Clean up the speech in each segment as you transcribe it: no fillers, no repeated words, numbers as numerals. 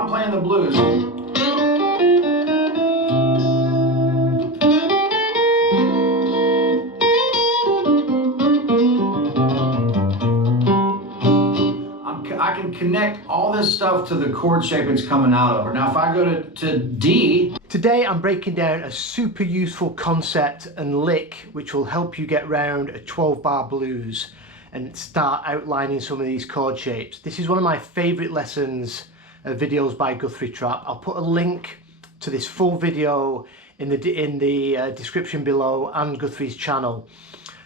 I'm playing the blues, I can connect all this stuff to the chord shape it's coming out of. Now if I go to D. Today I'm breaking down a super useful concept and lick which will help you get round a 12-bar blues and start outlining some of these chord shapes. This is one of my favourite lessons videos by Guthrie Trapp. I'll put a link to this full video in the description below and Guthrie's channel.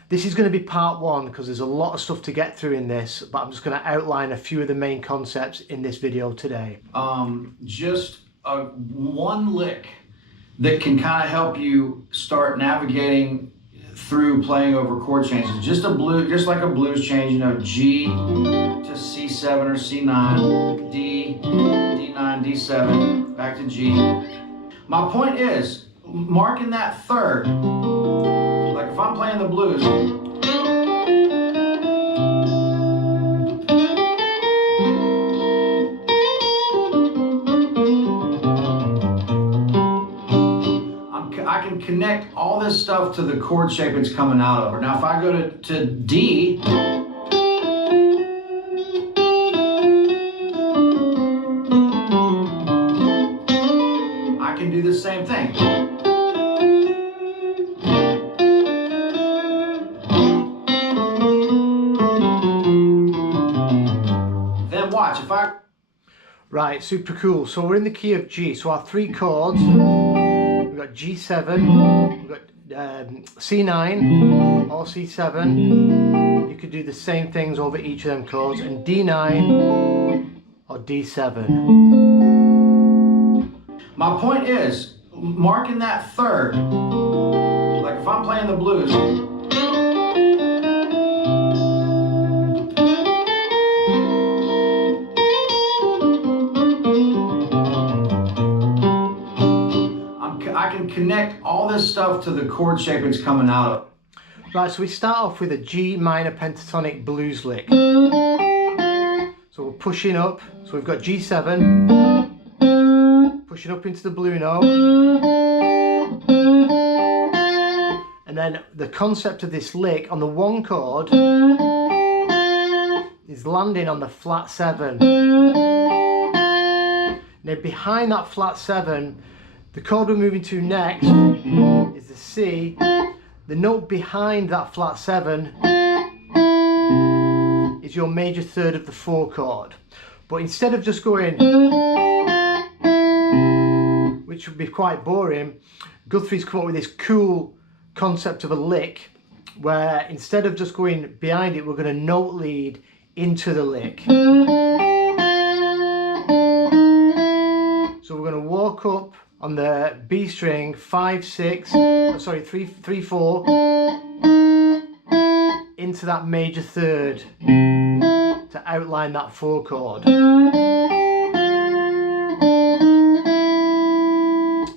This is going to be part one because there's a lot of stuff to get through in this, but I'm just going to outline a few of the main concepts in this video today. Just one lick that can kind of help you start navigating through playing over chord changes. Just like a blues change, you know, G to C7 or C9, D, D9, D7, back to G. My point is, marking that third, like if I'm playing the blues, I can connect all this stuff to the chord shape it's coming out of. Now if I go to D, I can do the same thing. Then watch, if I... Right, super cool. So we're in the key of G, so our three chords, we've got G7, we've got C9 or C7. You could do the same things over each of them chords, and D9 or D7. My point is, marking that third, like if I'm playing the blues, I can connect all this stuff to the chord shape it's coming out of. Right, so we start off with a G minor pentatonic blues lick. So we're pushing up, so we've got G7, pushing up into the blue note. And then the concept of this lick on the one chord is landing on the flat 7. Now behind that flat 7, the chord we're moving to next is the C. The note behind that flat 7 is your major third of the 4 chord. But instead of just going, which would be quite boring, Guthrie's come up with this cool concept of a lick where instead of just going behind it, we're going to note lead into the lick. So we're going to walk up on the B string 3, 4 into that major third to outline that 4 chord.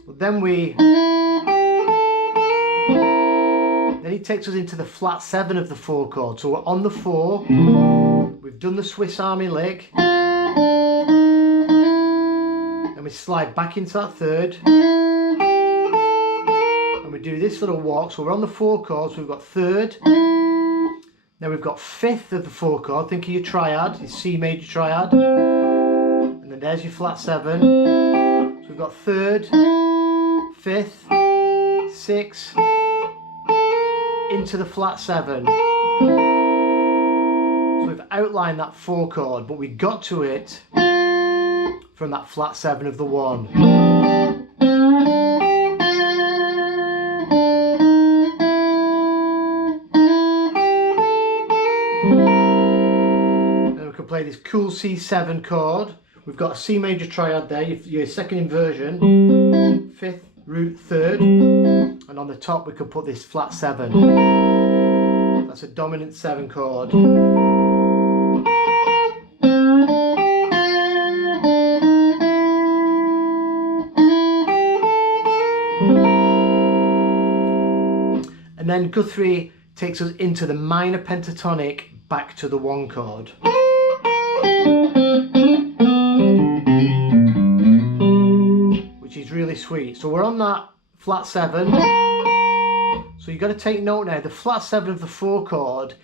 But then he takes us into the flat 7 of the 4 chord. So we're on the 4, we've done the Swiss Army lick, and we slide back into that third, and we do this little walk. So we're on the 4 chords, we've got third, now we've got 5th of the 4 chord, think of your triad, your C major triad, and then there's your flat 7, so we've got third, 5th, 6th, into the flat 7. So we've outlined that 4 chord, but we got to it from that flat 7 of the 1. Then we can play this cool C7 chord. We've got a C major triad there, your second inversion, 5th, root, 3rd, and on the top we can put this flat 7. That's a dominant 7 chord. And then Guthrie takes us into the minor pentatonic back to the 1 chord. sweet. So we're on that flat 7. So you've got to take note now, the flat 7 of the 4 chord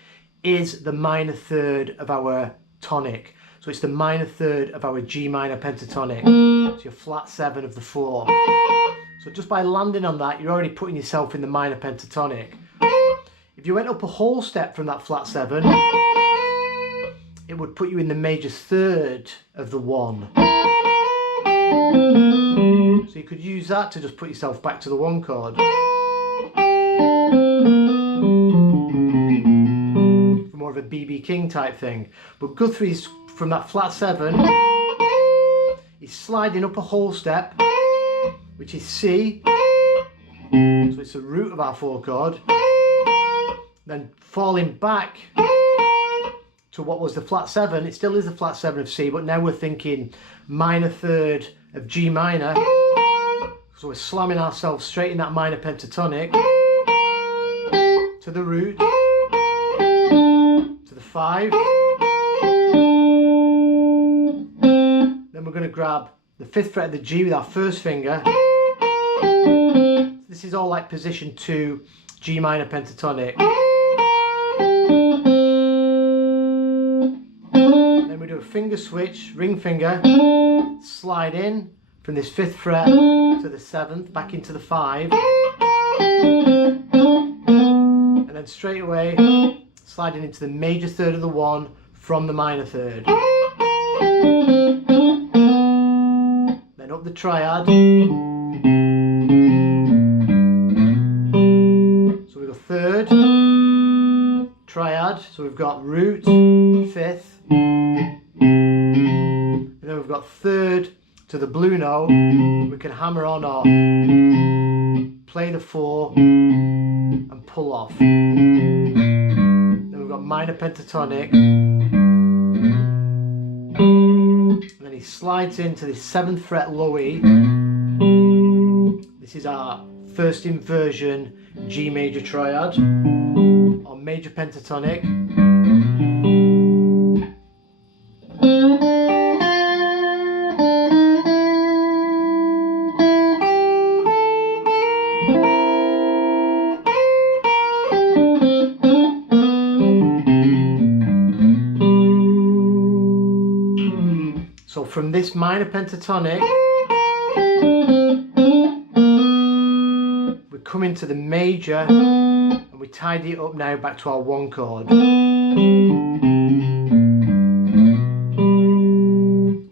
is the minor third of our tonic. So it's the minor third of our G minor pentatonic. It's your flat 7 of the 4. So just by landing on that, you're already putting yourself in the minor pentatonic. If you went up a whole step from that flat 7, it would put you in the major third of the 1. So you could use that to just put yourself back to the 1 chord. For more of a B.B. King type thing. But Guthrie's from that flat 7, he's sliding up a whole step, which is C. So it's the root of our 4 chord. Then falling back to what was the flat 7, it still is the flat 7 of C, but now we're thinking minor third of G minor. So we're slamming ourselves straight in that minor pentatonic to the root, to the 5. Then we're going to grab the 5th fret of the G with our first finger. This is all like position 2 G minor pentatonic. Then we do a finger switch, ring finger, slide in from this 5th fret to the 7th, back into the 5. And then straight away, sliding into the major third of the 1 from the minor third. Then up the triad. So we've got 3rd, triad, so we've got root, 5th, and then we've got 3rd to the blue note. We can hammer on or play the 4 and pull off. Then we've got minor pentatonic, and then he slides into the 7th fret low E. This is our first inversion G major triad or major pentatonic. So from this minor pentatonic, we come into the major and we tidy it up now back to our 1 chord. And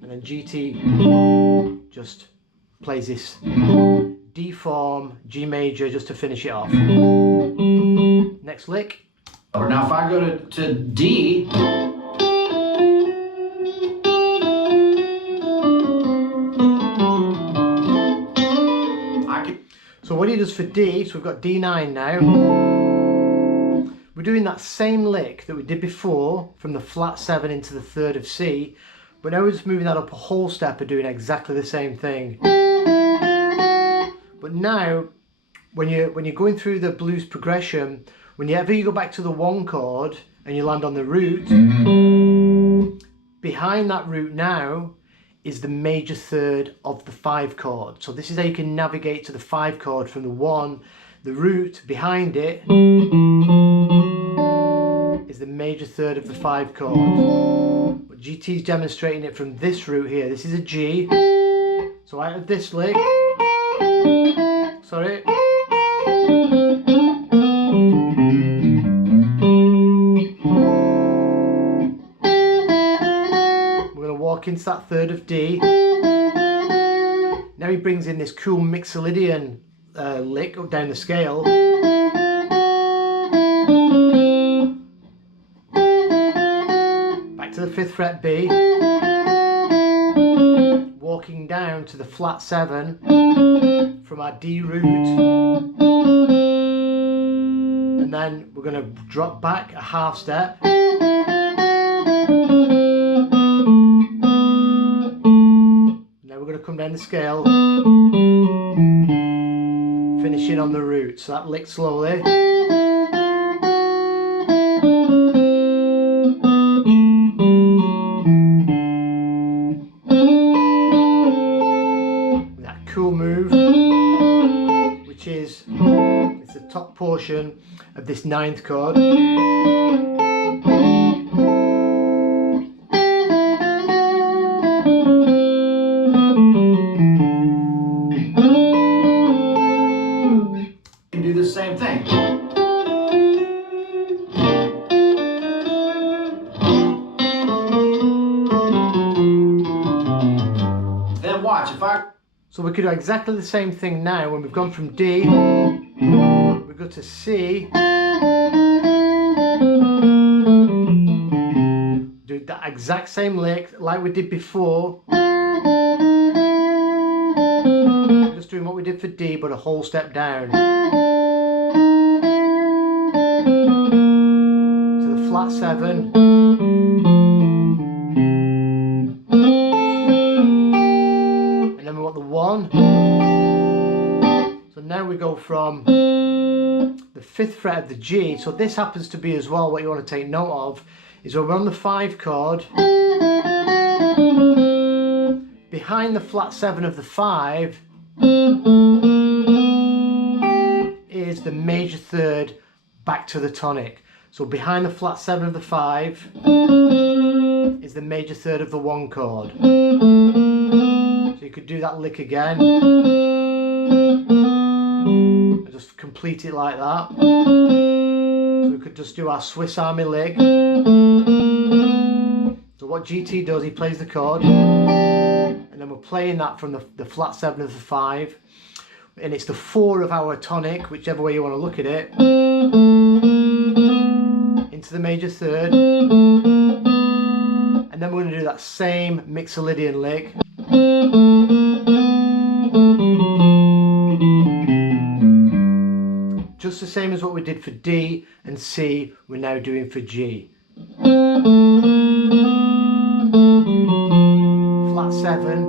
then GT just plays this D form, G major just to finish it off. Next lick. Now if I go to D, so what he does for D, so we've got D9 now. We're doing that same lick that we did before from the flat 7 into the 3rd of C, but now we're just moving that up a whole step and doing exactly the same thing. But now, when you're going through the blues progression, whenever you go back to the 1 chord and you land on the root, behind that root now is the major third of the 5 chord. So this is how you can navigate to the 5 chord from the 1. The root behind it is the major third of the 5 chord. But GT is demonstrating it from this root here. This is a G. So out of this lick, sorry. Walk into that 3rd of D. Now he brings in this cool mixolydian lick up down the scale. Back to the 5th fret B. Walking down to the flat 7 from our D root. And then we're going to drop back a half step. We're going to come down the scale, finishing on the root. So that lick slowly. With that cool move. portion of this 9th chord. And do the same thing. Then watch, if I... So we could do exactly the same thing now when we've gone from D, we go to C, do that exact same lick like we did before, just doing what we did for D but a whole step down. To the flat 7. The 1. So now we go from the 5th fret of the G. So this happens to be as well what you want to take note of is when we're on the 5 chord, behind the flat 7 of the 5 is the major 3rd back to the tonic. So behind the flat 7 of the 5 is the major 3rd of the 1 chord. So you could do that lick again and just complete it like that. So we could just do our Swiss Army lick. So what GT does, he plays the chord and then we're playing that from the flat 7 of the 5 and it's the 4 of our tonic, whichever way you want to look at it, into the major 3rd, and then we're going to do that same mixolydian lick. Just the same as what we did for D and C, we're now doing for G. Flat 7.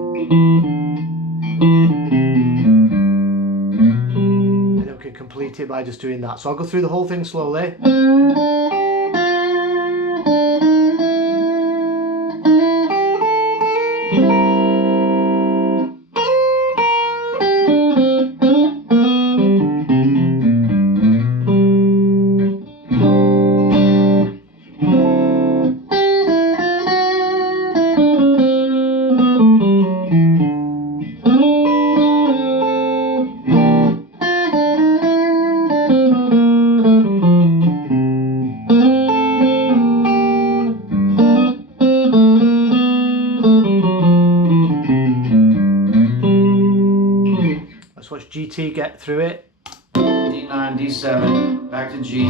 And then we can complete it by just doing that. So I'll go through the whole thing slowly. Watch GT get through it. D9, D7, back to G.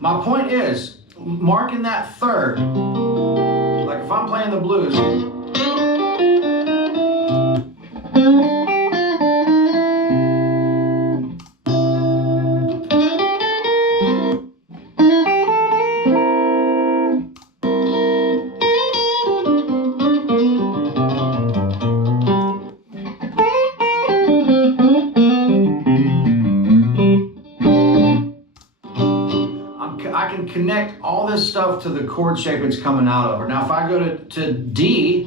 My point is, marking that 3rd, like if I'm playing the blues, I can connect all this stuff to the chord shape it's coming out of. Now if I go to D,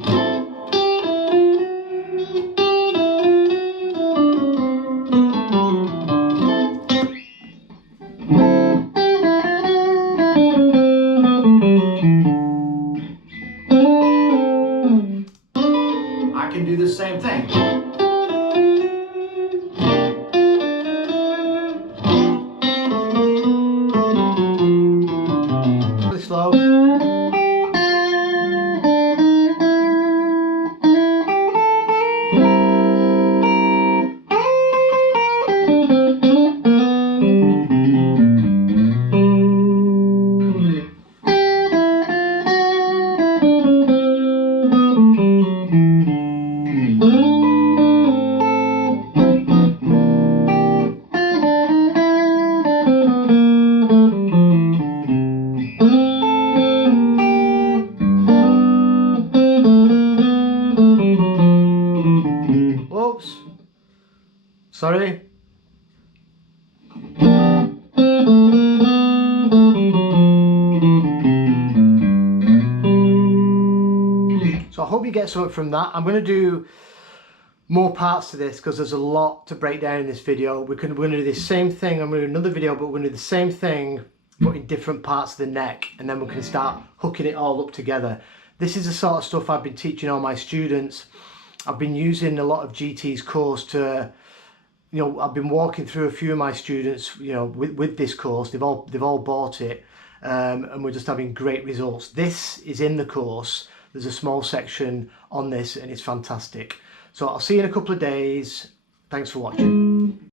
I can do the same thing. Slow. Oops. Sorry. So I hope you get something from that. I'm going to do more parts to this because there's a lot to break down in this video. We're going to do the same thing. I'm going to do another video, but we're going to do the same thing but in different parts of the neck, and then we're going to start hooking it all up together. This is the sort of stuff I've been teaching all my students. I've been using a lot of GT's course to, you know, I've been walking through a few of my students, you know, with this course. They've all bought it, and we're just having great results. This is in the course. There's a small section on this, and it's fantastic. So I'll see you in a couple of days. Thanks for watching.